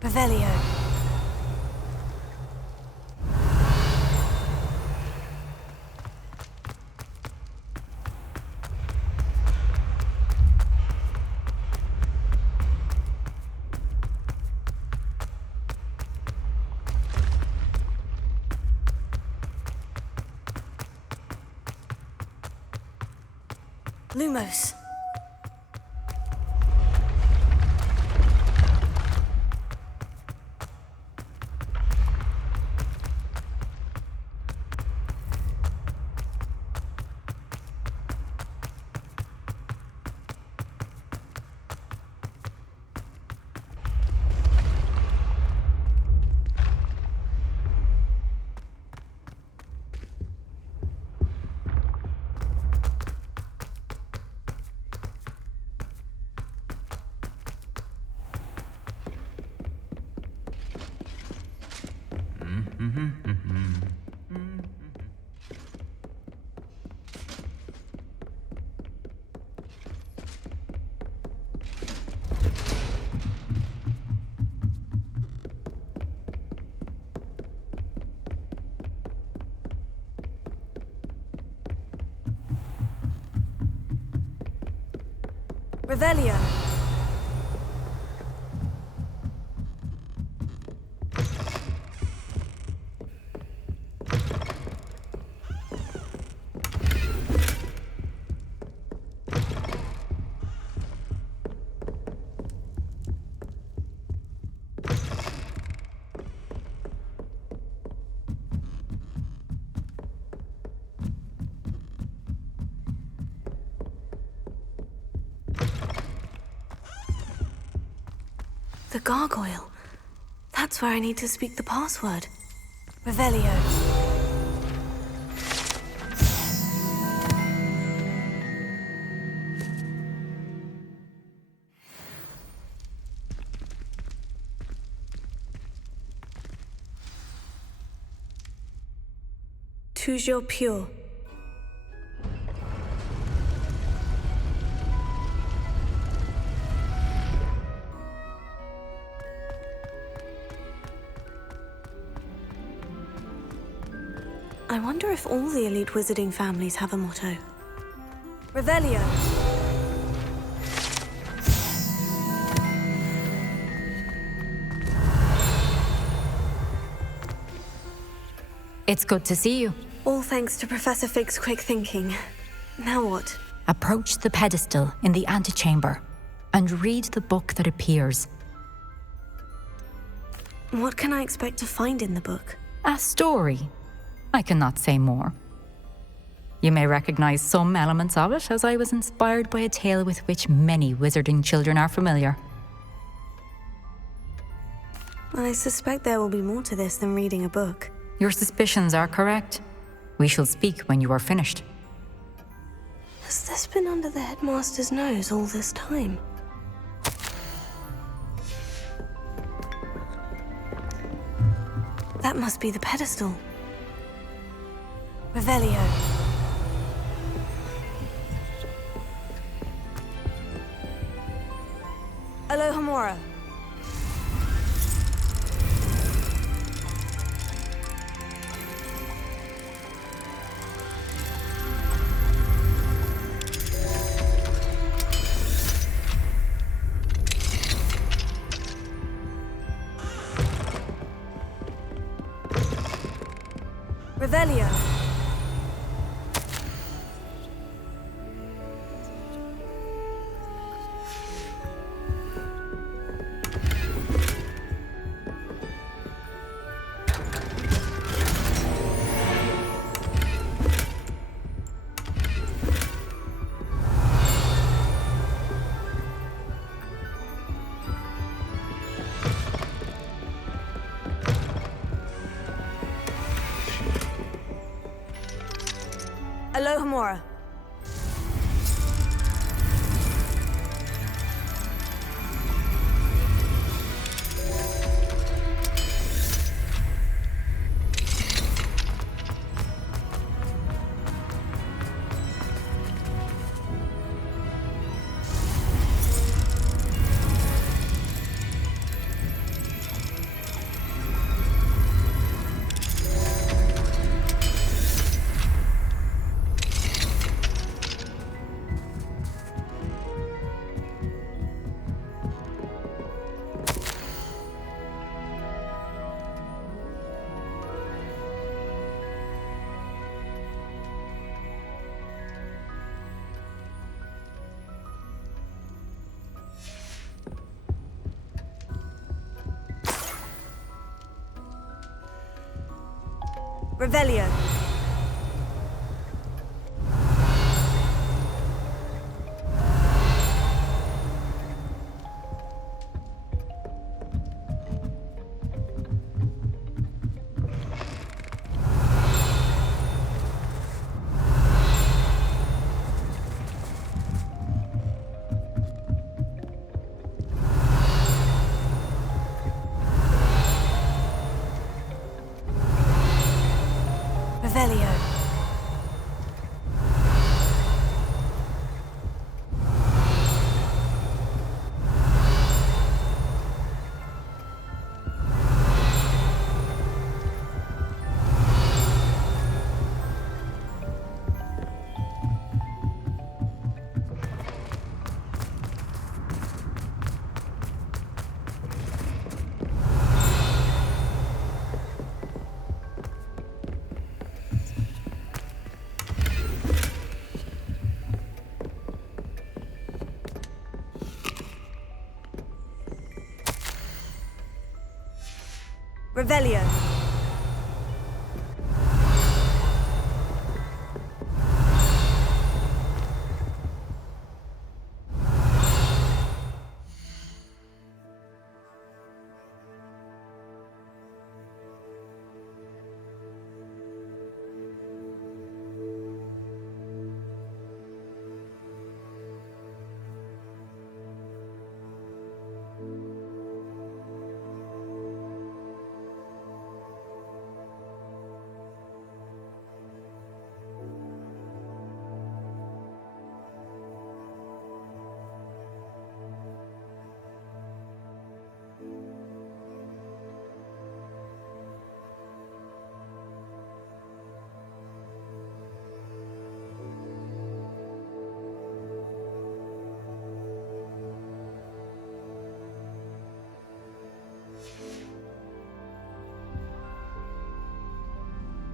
Revelio. Lumos. Revelio. The gargoyle. That's where I need to speak the password. Revelio. Toujours pure. I wonder if all the elite wizarding families have a motto. Revelio. It's good to see you. All thanks to Professor Fig's quick thinking. Now what? Approach the pedestal in the antechamber and read the book that appears. What can I expect to find in the book? A story. I cannot say more. You may recognize some elements of it, as I was inspired by a tale with which many wizarding children are familiar. I suspect there will be more to this than reading a book. Your suspicions are correct. We shall speak when you are finished. Has this been under the headmaster's nose all this time? That must be the pedestal. Revelio. Alohomora. Revelio. Alohomora. Revelio. Revelio. Revelio.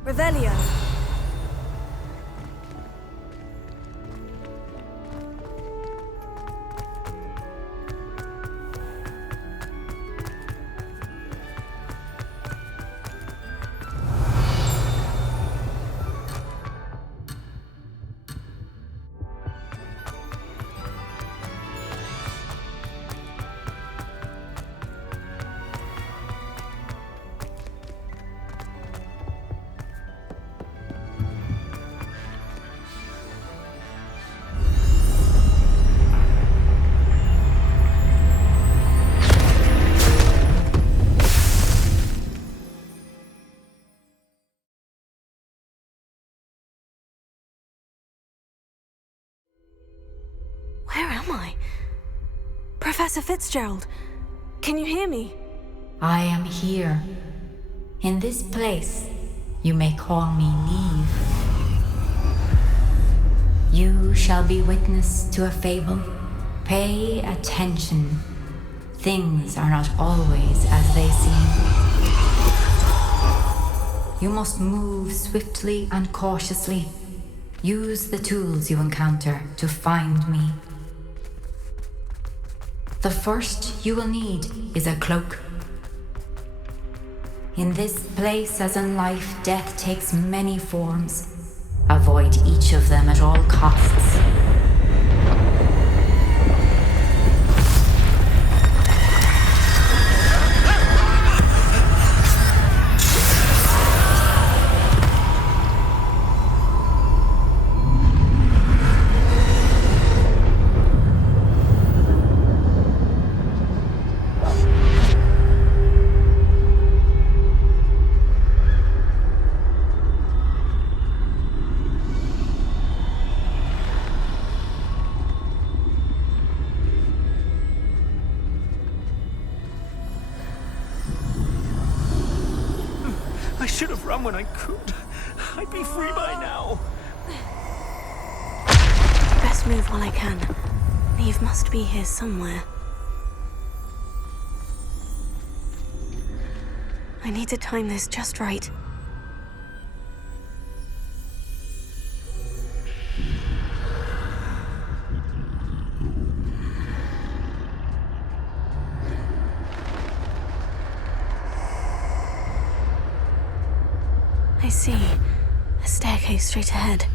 Revelio. Where am I? Professor Fitzgerald, can you hear me? I am here. In this place, you may call me Neve. You shall be witness to a fable. Pay attention. Things are not always as they seem. You must move swiftly and cautiously. Use the tools you encounter to find me. The first you will need is a cloak. In this place, as in life, death takes many forms. Avoid each of them at all costs. I should have run when I could. I'd be free by now. Best move while I can. Neve must be here somewhere. I need to time this just right. I see. A staircase straight ahead.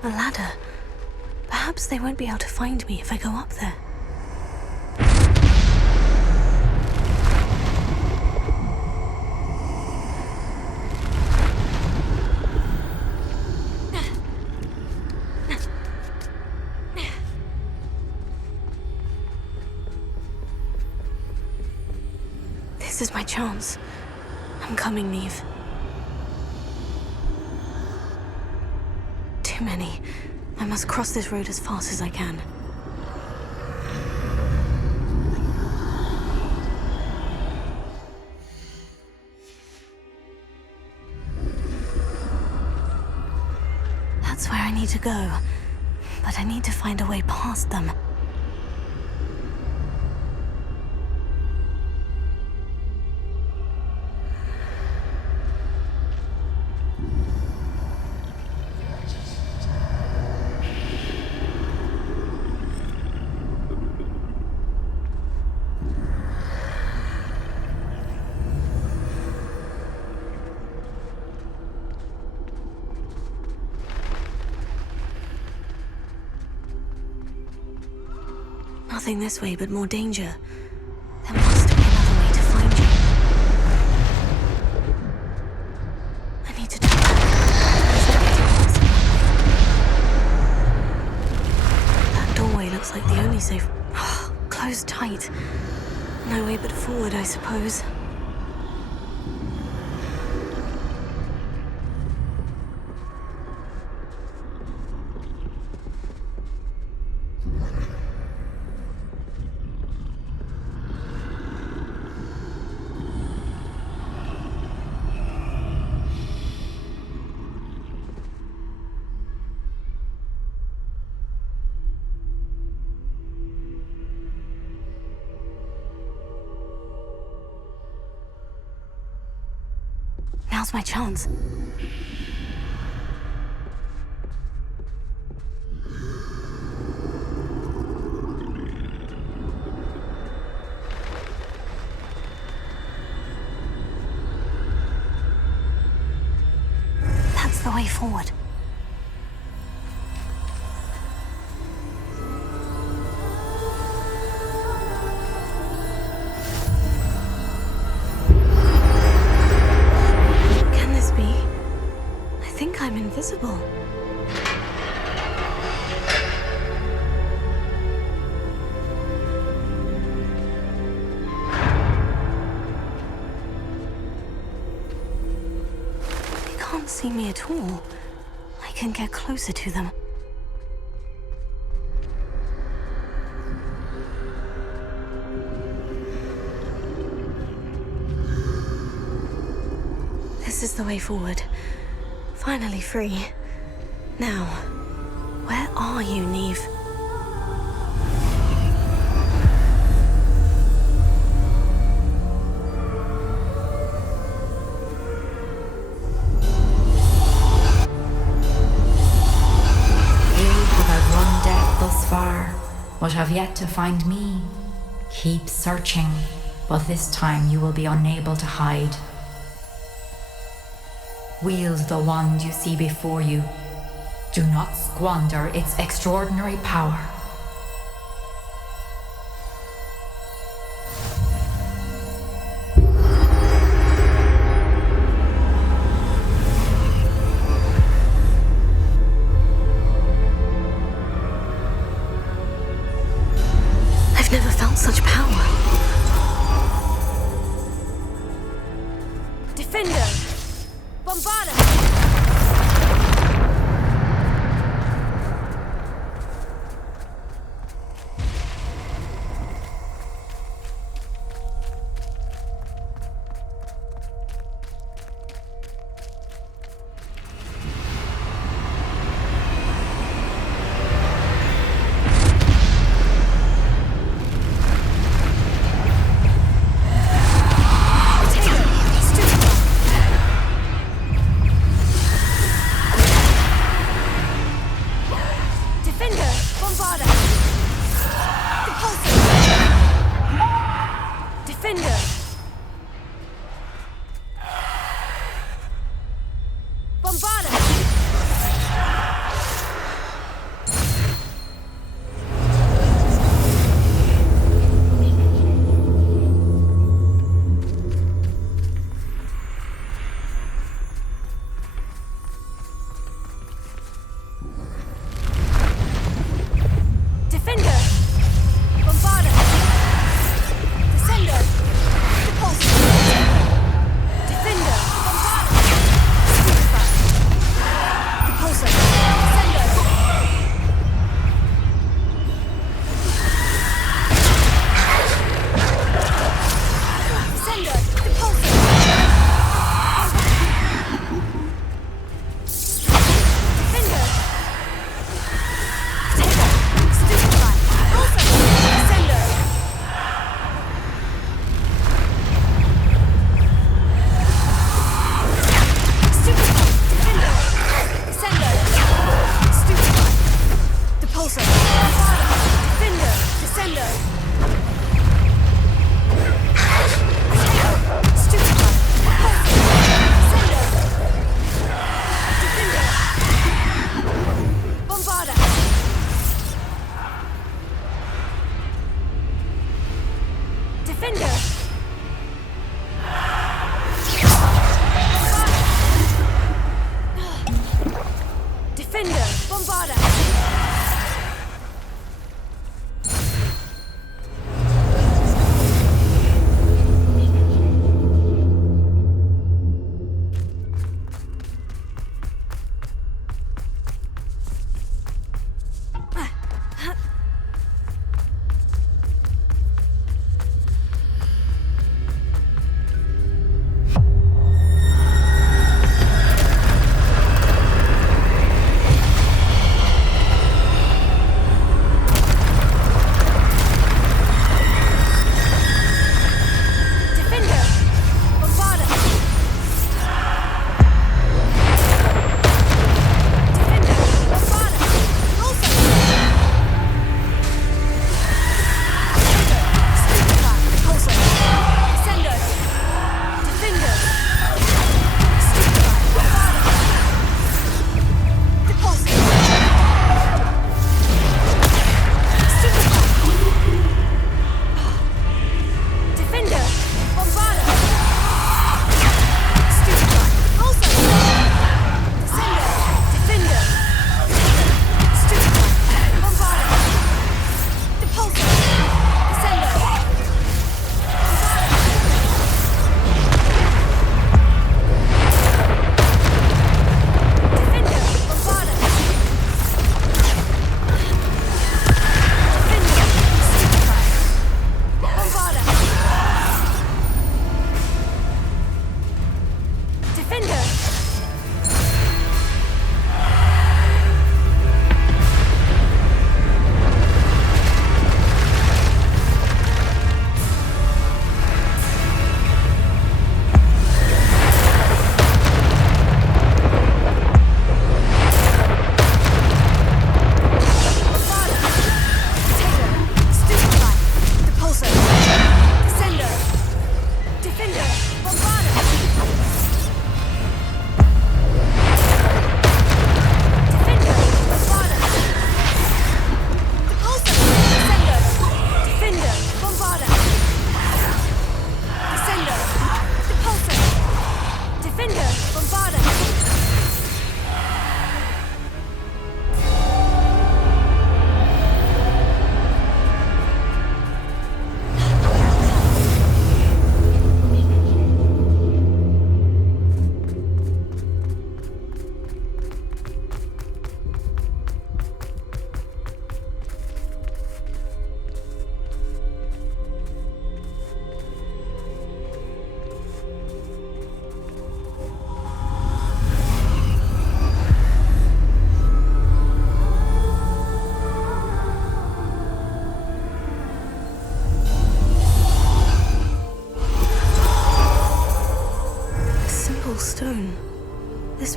A ladder. Perhaps they won't be able to find me if I go up there. This is my chance. I'm coming, Neve. Too many. I must cross this road as fast as I can. That's where I need to go. But I need to find a way past them. Nothing this way, but more danger. There must be another way to find you. I need to turn back. That doorway looks like the only safe... closed tight. No way but forward, I suppose. Now's my chance. That's the way forward. I'm invisible. They can't see me at all. I can get closer to them. This is the way forward. Finally free. Now, where are you, Neve? You have outrun death thus far, but have yet to find me. Keep searching, but this time you will be unable to hide. Wield the wand you see before you. Do not squander its extraordinary power. without such power. Defender! Bombarda!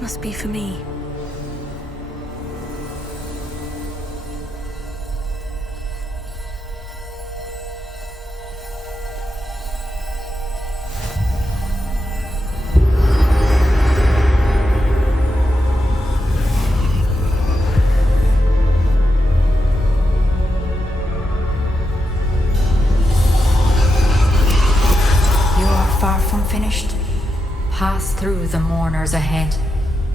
This must be for me. Far from finished. Pass through the mourners ahead.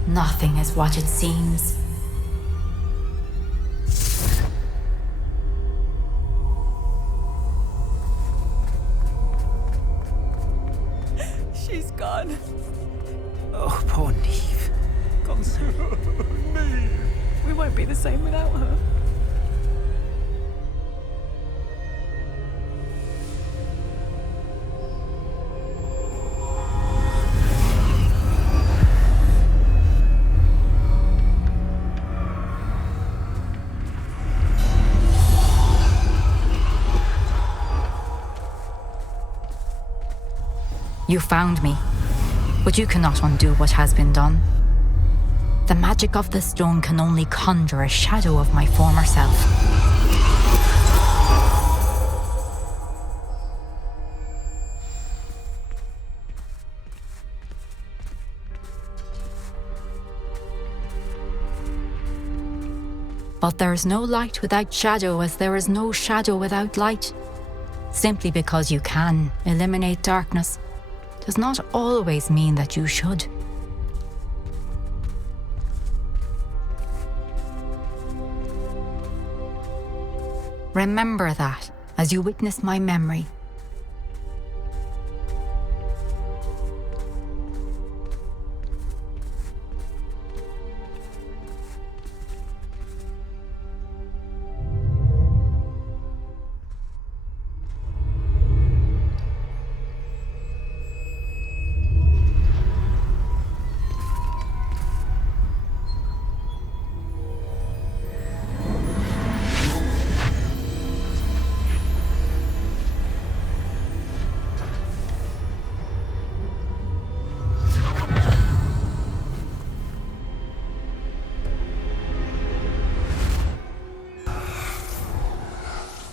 Nothing is what it seems. She's gone. Oh, poor Neve. Gone so... Neve. We won't be the same without her. You found me, but you cannot undo what has been done. The magic of the stone can only conjure a shadow of my former self. But there is no light without shadow, as there is no shadow without light. Simply because you can eliminate darkness does not always mean that you should. Remember that as you witness my memory.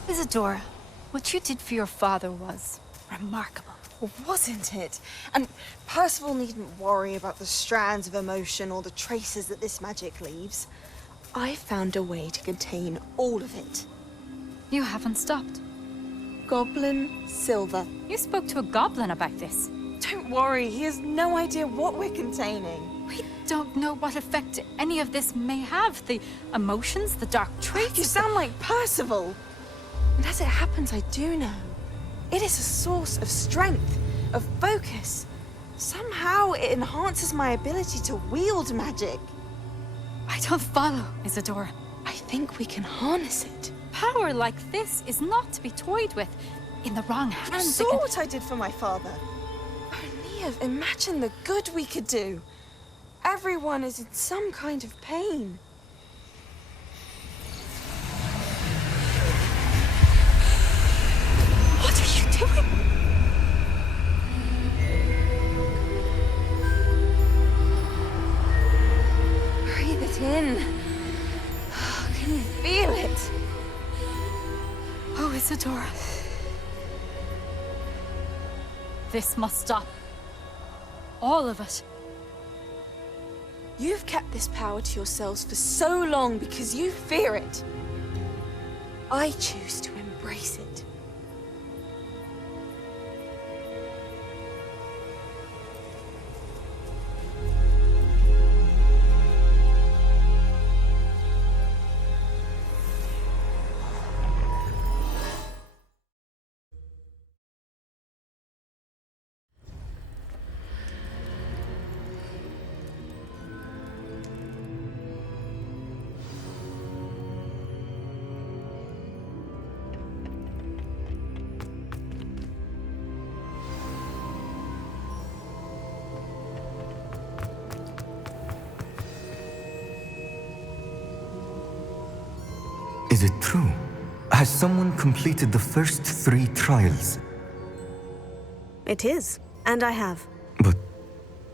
Isadora, what you did for your father was remarkable. Well, wasn't it? And Percival needn't worry about the strands of emotion or the traces that this magic leaves. I found a way to contain all of it. You haven't stopped. Goblin Silver. You spoke to a goblin about this. Don't worry, he has no idea what we're containing. We don't know what effect any of this may have. The emotions, the dark traits. You sound like Percival. And as it happens, I do know. It is a source of strength, of focus. Somehow it enhances my ability to wield magic. I don't follow, Isadora. I think we can harness it. Power like this is not to be toyed with. In the wrong You hands, saw what I did for my father. Oh, Neve, imagine the good we could do. Everyone is in some kind of pain. What are you doing? Breathe it in. Can you feel it? Oh, Isadora. This must stop. All of it. You've kept this power to yourselves for so long because you fear it. I choose to embrace it. Is it true? Has someone completed the first 3 trials? It is, and I have. But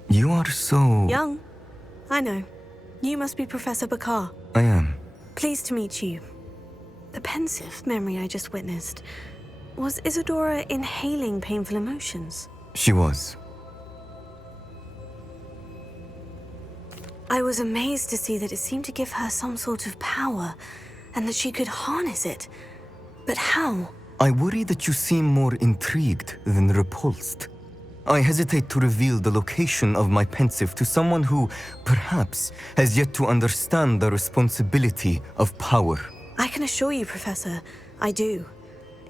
you are so... Young. I know. You must be Professor Bakar. I am. Pleased to meet you. The pensive memory I just witnessed. Was Isadora inhaling painful emotions? She was. I was amazed to see that it seemed to give her some sort of power, and that she could harness it. But how? I worry that you seem more intrigued than repulsed. I hesitate to reveal the location of my pensive to someone who, perhaps, has yet to understand the responsibility of power. I can assure you, Professor, I do.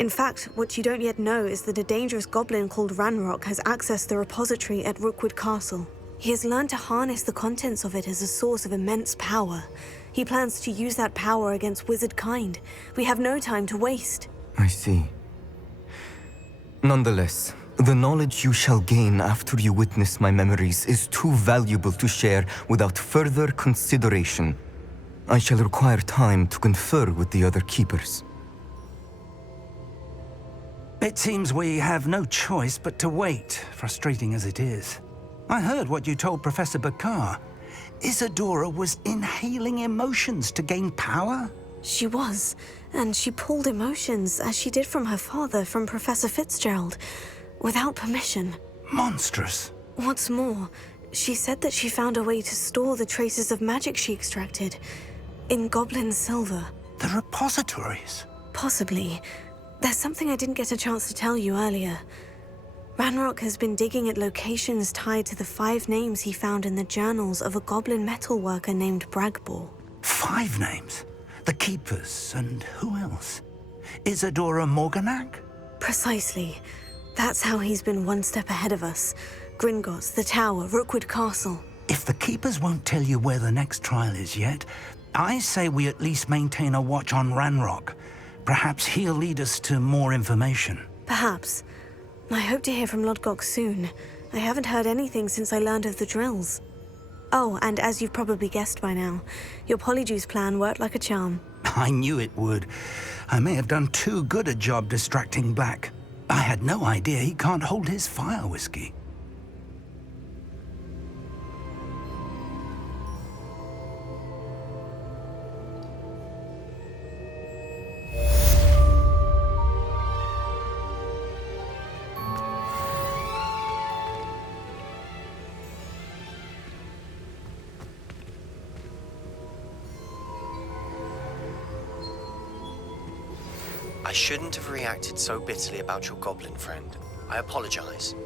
In fact, what you don't yet know is that a dangerous goblin called Ranrock has accessed the repository at Rookwood Castle. He has learned to harness the contents of it as a source of immense power. He plans to use that power against wizard kind. We have no time to waste. I see. Nonetheless, the knowledge you shall gain after you witness my memories is too valuable to share without further consideration. I shall require time to confer with the other keepers. It seems we have no choice but to wait, frustrating as it is. I heard what you told Professor Bakar. Isadora was inhaling emotions to gain power? She was, and she pulled emotions, as she did from her father, from Professor Fitzgerald, without permission. Monstrous. What's more, she said that she found a way to store the traces of magic she extracted in goblin silver. The repositories. Possibly. There's something I didn't get a chance to tell you earlier. Ranrock has been digging at locations tied to the 5 names he found in the journals of a goblin metalworker named Bragbor. 5 names? The Keepers, and who else? Isadora Morganac? Precisely. That's how he's been one step ahead of us. Gringotts, the Tower, Rookwood Castle. If the Keepers won't tell you where the next trial is yet, I say we at least maintain a watch on Ranrock. Perhaps he'll lead us to more information. Perhaps. I hope to hear from Lodgok soon. I haven't heard anything since I learned of the drills. Oh, and as you've probably guessed by now, your Polyjuice plan worked like a charm. I knew it would. I may have done too good a job distracting Black. I had no idea he can't hold his fire whiskey. I shouldn't have reacted so bitterly about your goblin friend. I apologize.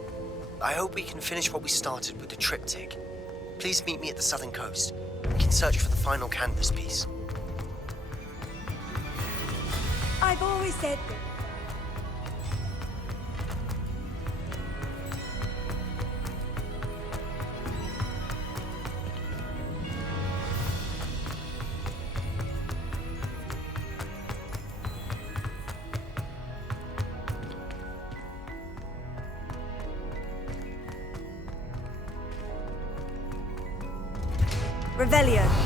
I hope we can finish what we started with the triptych. Please meet me at the southern coast. We can search for the final canvas piece. I've always said that. Revelio.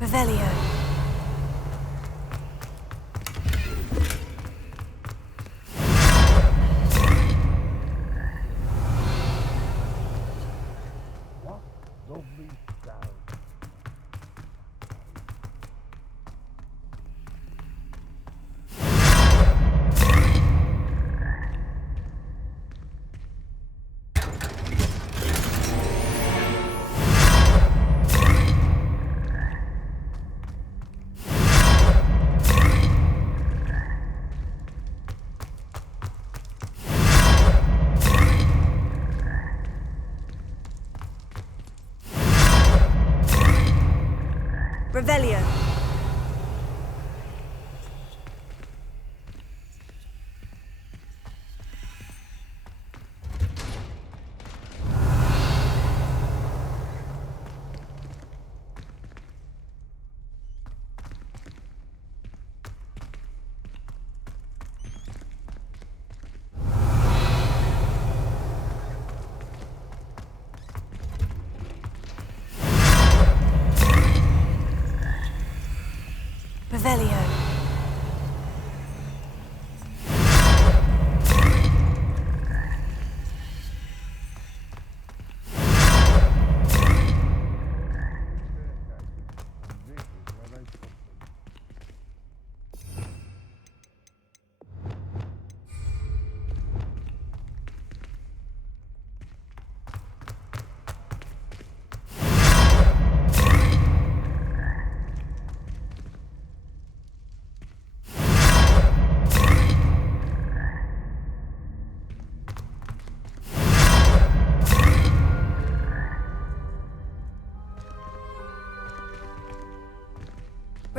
Revelio. Revelio.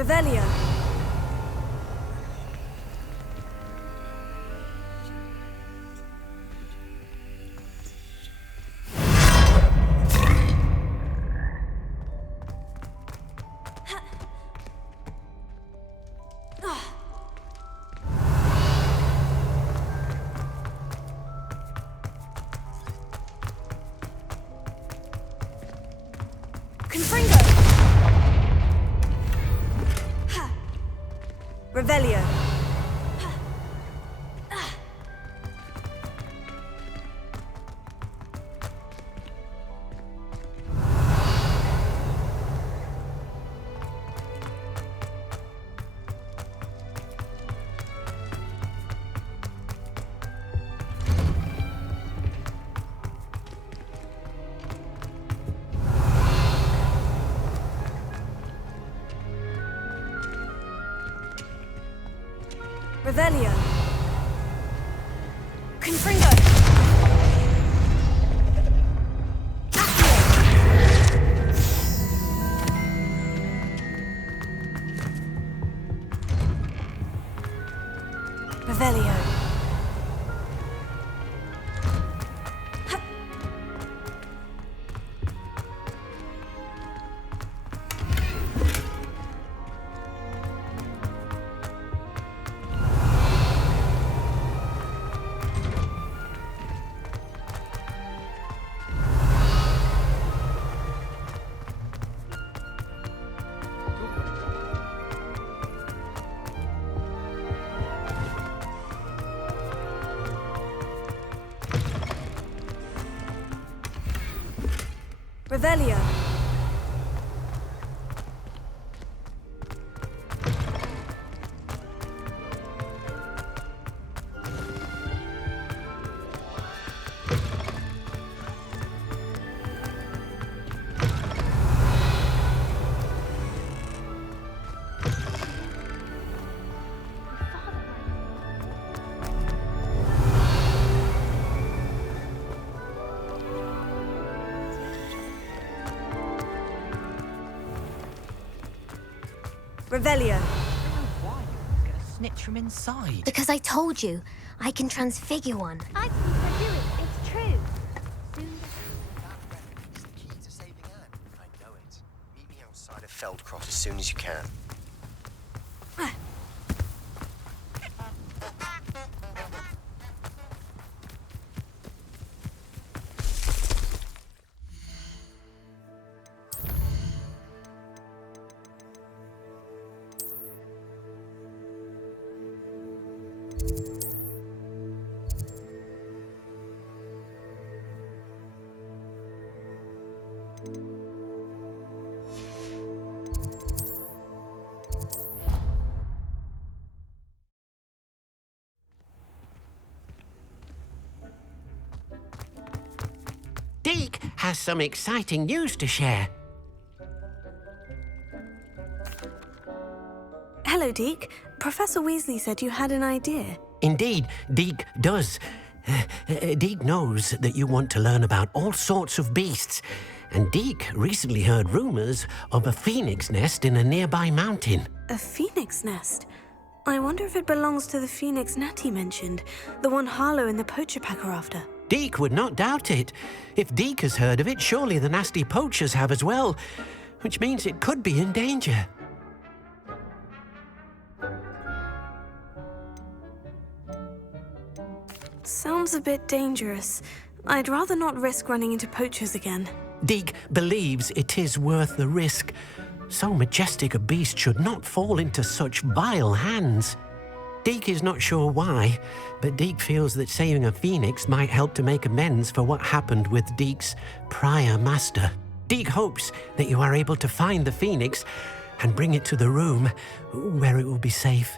Revelio. Confringo. Revelio. Revelio. Confringo. Revelio. Revelio. Revelio. Why you gonna snitch from inside? Because I told you, I can transfigure one. I can do it. It's true. Soon It's the key to saving Anne. I know it. Meet me outside of Feldcroft as soon as you can. Deke has some exciting news to share. Hello, Deke. Professor Weasley said you had an idea. Indeed, Deke does. Deke knows that you want to learn about all sorts of beasts, and Deke recently heard rumors of a phoenix nest in a nearby mountain. A phoenix nest? I wonder if it belongs to the phoenix Natty mentioned, the one Harlow and the poacher pack are after. Deke would not doubt it. If Deke has heard of it, surely the nasty poachers have as well, which means it could be in danger. Sounds a bit dangerous. I'd rather not risk running into poachers again. Deke believes it is worth the risk. So majestic a beast should not fall into such vile hands. Deke is not sure why, but Deke feels that saving a phoenix might help to make amends for what happened with Deke's prior master. Deke hopes that you are able to find the phoenix and bring it to the room where it will be safe.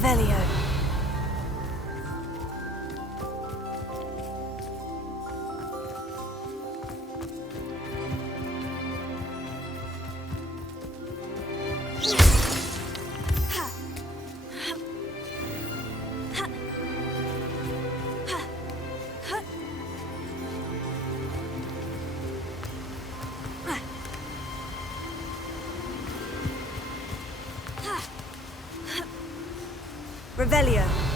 Revelio. Revelio.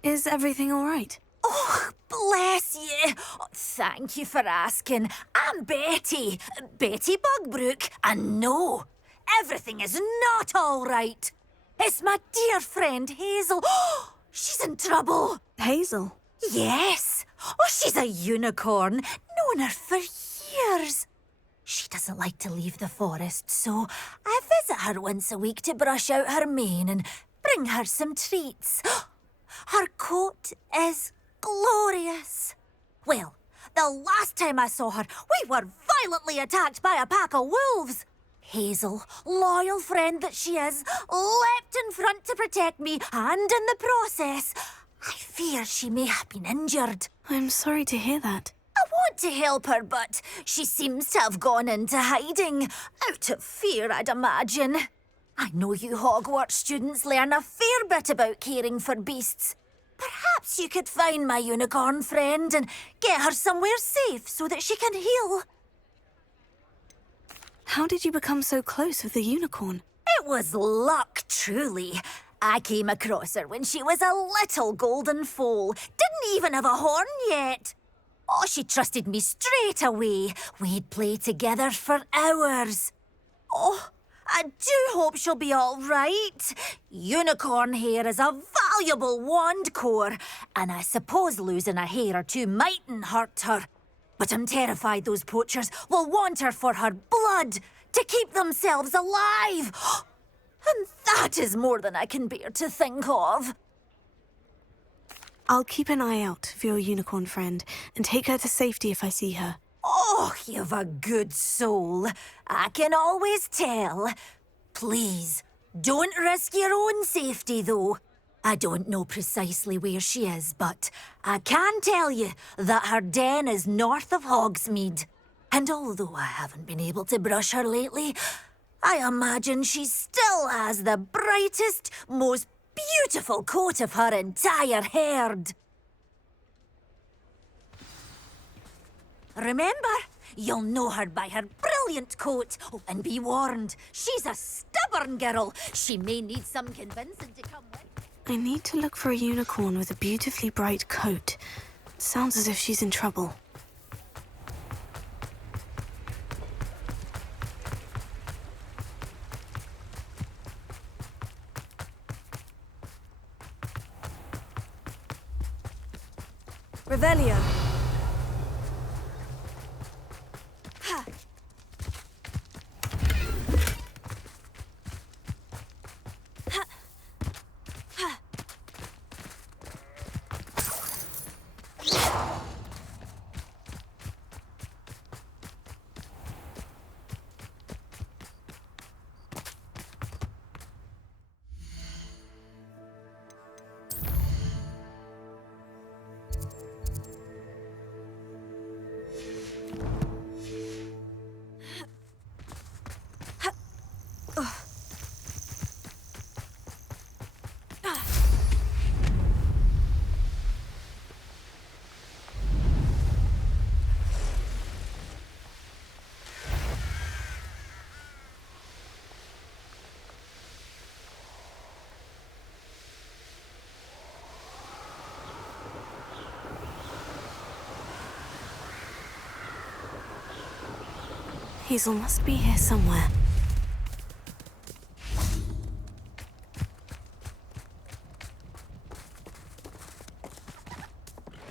Is everything all right? Oh, bless you. Oh, thank you for asking. I'm Betty. Betty Bugbrook. And no, everything is not all right. It's my dear friend Hazel. She's in trouble. Hazel? Yes. Oh, she's a unicorn. Known her for years. She doesn't like to leave the forest, so I visit her once a week to brush out her mane and bring her some treats. Her coat is glorious. Well, the last time I saw her, we were violently attacked by a pack of wolves. Hazel, loyal friend that she is, leapt in front to protect me, and in the process, I fear she may have been injured. I'm sorry to hear that. I want to help her, but she seems to have gone into hiding. Out of fear, I'd imagine. I know you Hogwarts students learn a fair bit about caring for beasts. Perhaps you could find my unicorn friend and get her somewhere safe so that she can heal. How did you become so close with the unicorn? It was luck, truly. I came across her when she was a little golden foal. Didn't even have a horn yet. Oh, she trusted me straight away. We'd play together for hours. Oh, I do hope she'll be all right. Unicorn hair is a valuable wand core, and I suppose losing a hair or two mightn't hurt her. But I'm terrified those poachers will want her for her blood to keep themselves alive. And that is more than I can bear to think of. I'll keep an eye out for your unicorn friend and take her to safety if I see her. Oh, you've a good soul. I can always tell. Please, don't risk your own safety, though. I don't know precisely where she is, but I can tell you that her den is north of Hogsmeade. And although I haven't been able to brush her lately, I imagine she still has the brightest, most beautiful coat of her entire herd. Remember, you'll know her by her brilliant coat. Oh, and be warned, she's a stubborn girl. She may need some convincing to come with. I need to look for a unicorn with a beautifully bright coat. Sounds as if she's in trouble. Revelio. Ha. Ha. Ha. Hazel must be here somewhere.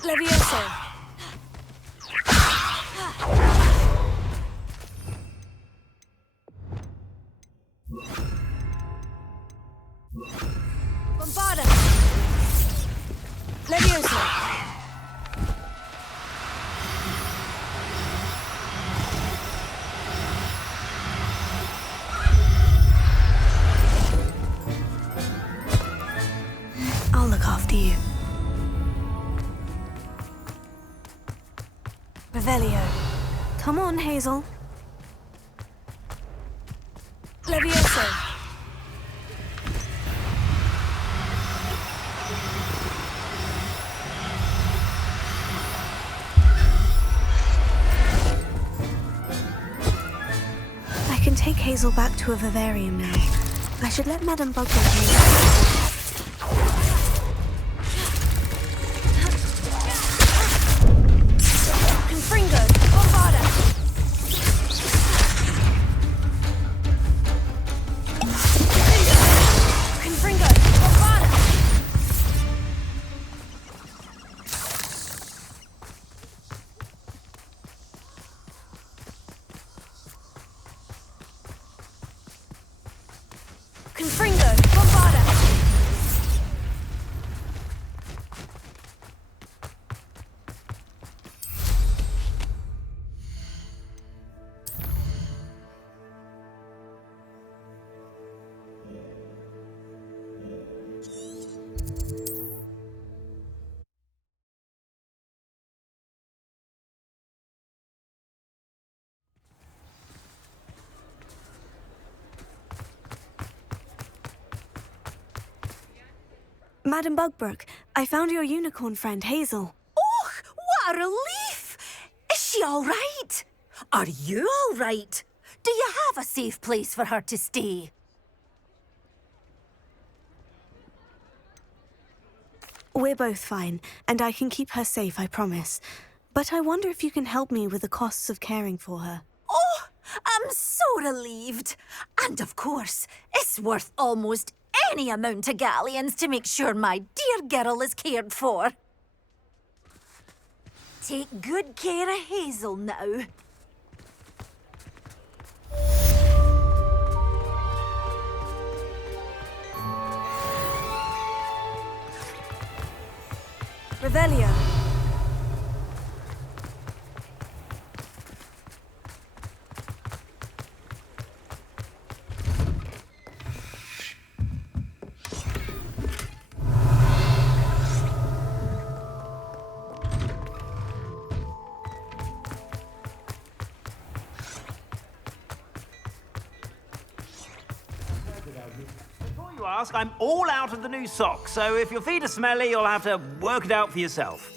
Levioso. Bombarda. Levioso. I'll look after you. Revelio. Come on, Hazel. Levioso. I can take Hazel back to a vivarium now. I should let Madame Bugbug know. Madam Bugbrook, I found your unicorn friend, Hazel. Oh, what a relief! Is she all right? Are you all right? Do you have a safe place for her to stay? We're both fine, and I can keep her safe, I promise. But I wonder if you can help me with the costs of caring for her. Oh, I'm so relieved. And of course, it's worth almost any amount of galleons to make sure my dear girl is cared for. Take good care of Hazel now. Revelio. Before you ask, I'm all out of the new socks, so if your feet are smelly, you'll have to work it out for yourself.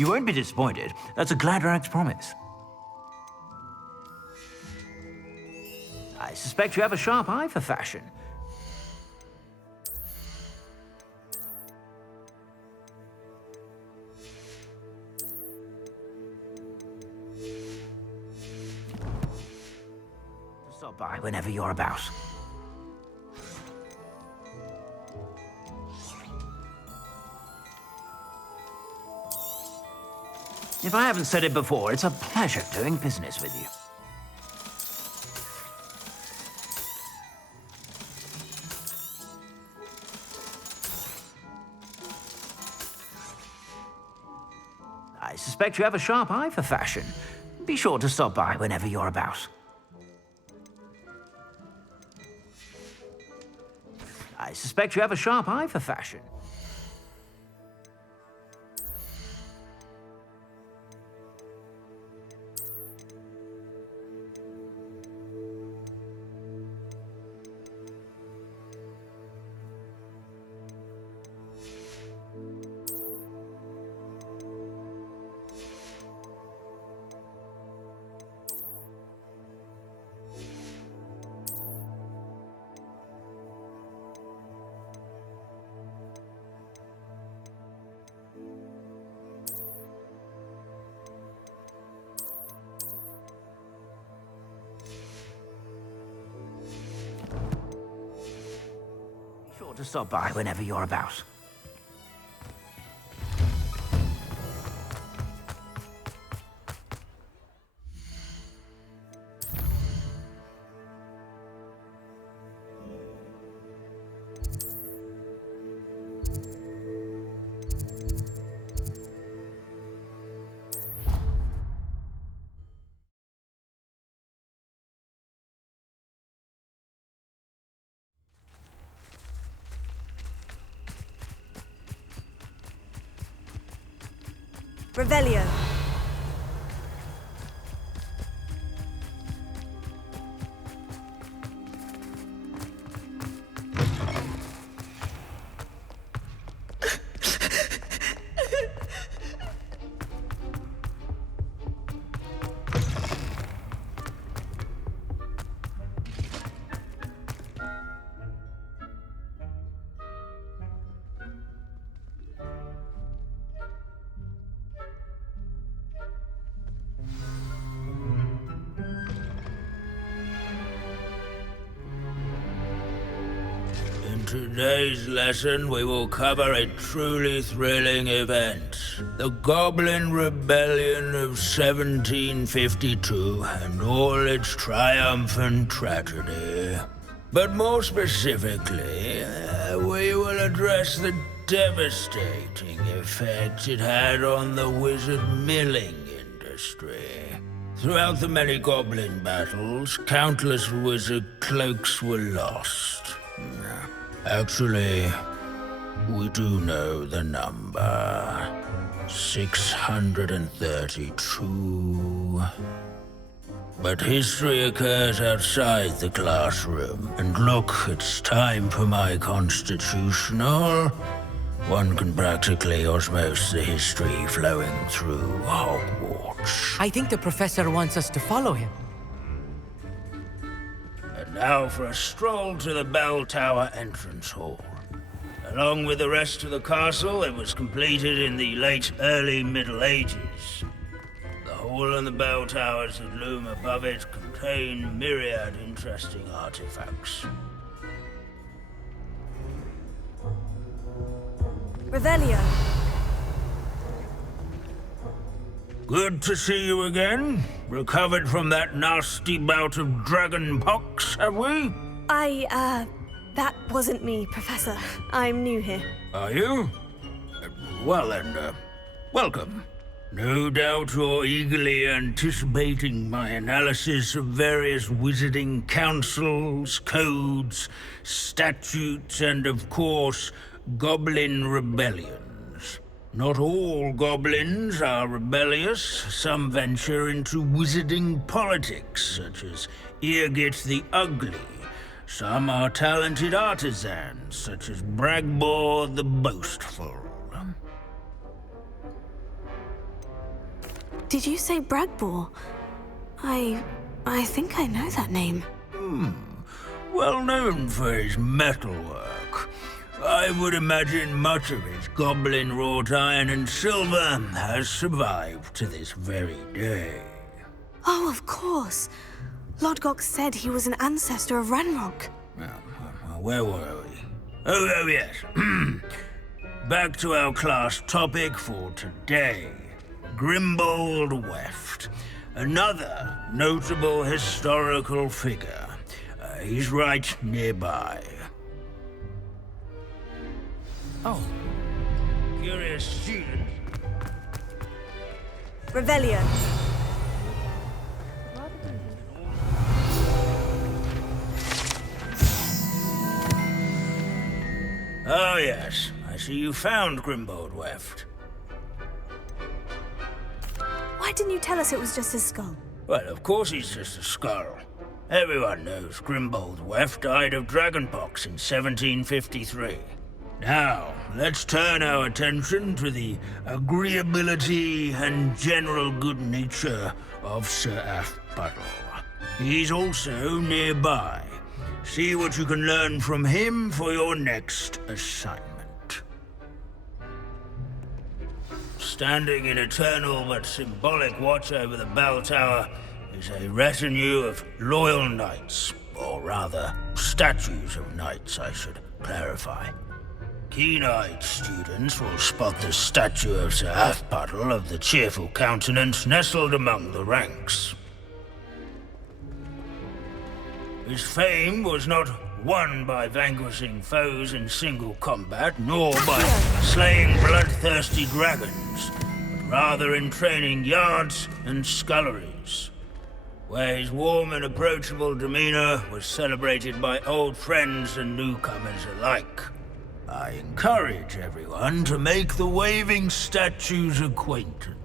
You won't be disappointed. That's a Gladrag's promise. I suspect you have a sharp eye for fashion. Stop by whenever you're about. If I haven't said it before, it's a pleasure doing business with you. I suspect you have a sharp eye for fashion. Be sure to stop by whenever you're about. I suspect you have a sharp eye for fashion. To stop by whenever you're about. Revelio. In today's lesson, we will cover a truly thrilling event. The Goblin Rebellion of 1752 and all its triumphant tragedy. But more specifically, we will address the devastating effect it had on the wizard milling industry. Throughout the many goblin battles, countless wizard cloaks were lost. Actually, we do know the number. 632. But history occurs outside the classroom. And look, it's time for my constitutional. One can practically osmose the history flowing through Hogwarts. I think the professor wants us to follow him. And now for a stroll to the bell tower entrance hall. Along with the rest of the castle, it was completed in the early Middle Ages. The hall and the bell towers that loom above it contain myriad interesting artifacts. Revelio. Good to see you again. Recovered from that nasty bout of dragon pox, have we? That wasn't me, Professor. I'm new here. Are you? Well then, welcome. No doubt you're eagerly anticipating my analysis of various wizarding councils, codes, statutes, and of course, goblin rebellions. Not all goblins are rebellious. Some venture into wizarding politics, such as Eargit the Ugly. Some are talented artisans, such as Bragbor the Boastful. Did you say Bragbor? I think I know that name. Well known for his metalwork. I would imagine much of his goblin-wrought iron and silver has survived to this very day. Oh, of course. Lodgok said he was an ancestor of Ranrock. Where were we? Oh yes. Back to our class topic for today. Grimbold Weft. Another notable historical figure. He's right nearby. Oh. Curious student. Revelio. Oh yes, I see you found Grimbold Weft. Why didn't you tell us it was just his skull? Well, of course he's just a skull. Everyone knows Grimbold Weft died of dragonpox in 1753. Now, let's turn our attention to the agreeability and general good nature of Sir Athbuttle. He's also nearby. See what you can learn from him for your next assignment. Standing in eternal but symbolic watch over the bell tower is a retinue of loyal knights, or rather, statues of knights, I should clarify. Keen-eyed students will spot the statue of Sir Athbuttle of the cheerful countenance nestled among the ranks. His fame was not won by vanquishing foes in single combat, nor by slaying bloodthirsty dragons, but rather in training yards and sculleries, where his warm and approachable demeanor was celebrated by old friends and newcomers alike. I encourage everyone to make the waving statue's acquaintance.